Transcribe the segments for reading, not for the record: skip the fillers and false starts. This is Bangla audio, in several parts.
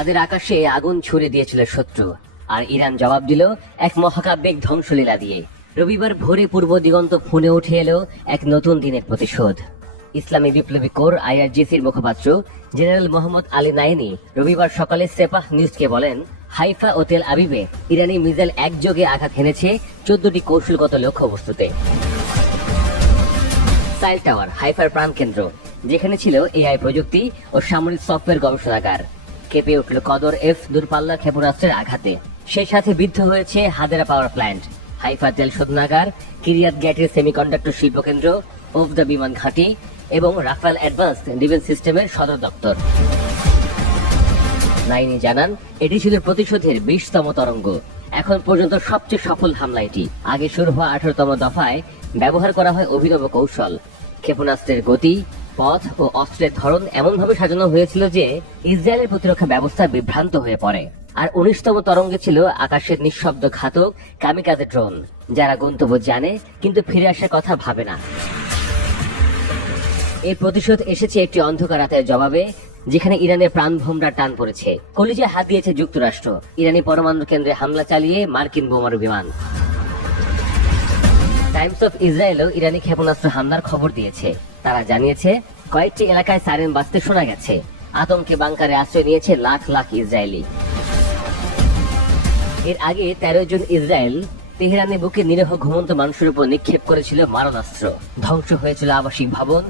তাদের আকাশে আগুন ছুড়ে দিয়েছিল শত্রু, আর ইরান জবাব দিল এক মহাকাব্যিক ধ্বংসলীলা দিয়ে। রবিবার ভোরে পূর্ব দিগন্ত ফুনে উঠে এলো এক নতুন দিনের প্রতিশোধ। ইসলামী বিপ্লবী কোর আইআরজিসির মুখপাত্র জেনারেল মোহাম্মদ আলী নাইনি রবিবার সকালে সেপাহ নিউজকে বলেন, হাইফা ও তেল আবিবে ইরানি মিসাইল একযোগে আঘাত হেনেছে 14টি কৌশলগত লক্ষ্যবস্তুতে। সাইল টাওয়ার, হাইফার প্রাণকেন্দ্র, যেখানে ছিল এআই প্রযুক্তি ও সামরিক সফটওয়্যার গবেষণাগার, কেঁপে উঠল কদর এফ দূরপাল্লার ক্ষেপণাস্ত্রের আঘাতে। সেই সাথে বিদ্ধ হয়েছে হাদেরা পাওয়ার প্ল্যান্ট, হাইফা তেল শোধনাগার, কিরিয়াত গ্যাটের সেমিকন্ডাক্টর শিল্পকেন্দ্র, ওফদা বিমান ঘাঁটি এবং রাফাল অ্যাডভান্সড ডিফেন্স সিস্টেমের সদর দপ্তর। নাইনি জানান, এটি ছিল প্রতিশোধের 20তম তরঙ্গ। এখন পর্যন্ত সবচেয়ে সফল হামলা এটি। আগে শুরু হওয়া 18তম দফায় ব্যবহার করা হয় অভিনব কৌশল। ক্ষেপণাস্ত্রের গতি, পথ ও অস্ত্রের ধরন এমনভাবে সাজানো হয়েছিল যে ইসরায়েলের প্রতিরক্ষা ব্যবস্থা বিভ্রান্ত হয়ে পড়ে। আর 19তম তরঙ্গে ছিল আকাশের নিঃশব্দ ঘাতক কামিকাজে ড্রোন, যারা গন্তব্য জানে কিন্তু ফিরে আসার কথা ভাবে না। এই প্রতিশোধ এসেছে একটি অন্ধকার রাতের জবাবে, যেখানে ইরানের প্রাণভোমরা টান পড়েছে। কলিজায় হাত দিয়েছে যুক্তরাষ্ট্র, ইরানি পরমাণু কেন্দ্রে হামলা চালিয়ে মার্কিন বোমারু বিমান। টাইমস অফ ইসরায়েলও ইরানি ক্ষেপণাস্ত্র হামলার খবর দিয়েছে। তারা জানিয়েছে, কয়েকটি এলাকায় সাইরেন বাজতে শোনা গেছে। আতঙ্কে বাংকারে আশ্রয় নিয়েছে লাখ লাখ ইসরায়েলি। এর আগে 13 জুন ইসরায়েল তেহরানে বুকে নিরীহ ঘুমন্ত মানুষের উপর নিক্ষেপ করেছিল মারণাস্ত্র। ধ্বংস হয়েছিল আবাসিক ভবন,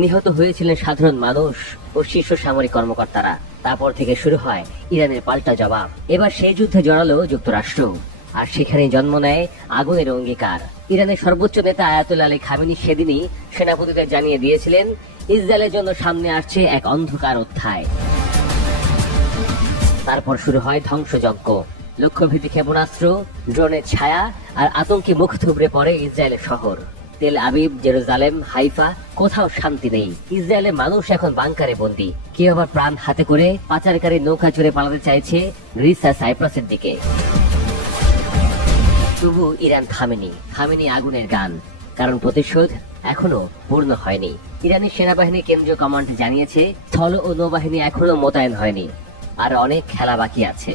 নিহত হয়েছিলেন সাধারণ মানুষ ও শীর্ষ সামরিক কর্মকর্তারা। তারপর থেকে শুরু হয় ইরানের পাল্টা জবাব। এবার সেই যুদ্ধে জড়ালো যুক্তরাষ্ট্র, আর সেখানেই জন্ম নেয় আগুনের অঙ্গীকার। ইরানের সর্বোচ্চ নেতা আয়াতুল্লাহ আলী খামেনি সেদিনই সেনাপতিদের জানিয়ে দিয়েছিলেন, ইসরায়েলের জন্য সামনে আসছে এক অন্ধকার অধ্যায়। তারপর শুরু হয় ধ্বংসযজ্ঞ। লক্ষ্যভেদী ক্ষেপণাস্ত্র, ড্রোনের ছায়া আর আতঙ্কে মুখ থুবড়ে পড়ে ইসরায়েলের শহর। তেল আবিব, জেরুজালেম, হাইফা, কোথাও শান্তি নেই। ইসরায়েলের মানুষ এখন বাংকারে বন্দী। কেউ আবার প্রাণ হাতে করে পাচারকারী নৌকা চড়ে পালাতে চাইছে গ্রিস আর সাইপ্রাসের দিকে। তবু ইরান থামেনি আগুনের গান, কারণ প্রতিশোধ এখনো পূর্ণ হয়নি। ইরানি সেনাবাহিনী কেন্দ্রীয় কমান্ড জানিয়েছে, স্থল ও নৌবাহিনী এখনো মোতায়েন হয়নি, আর অনেক খেলা বাকি আছে।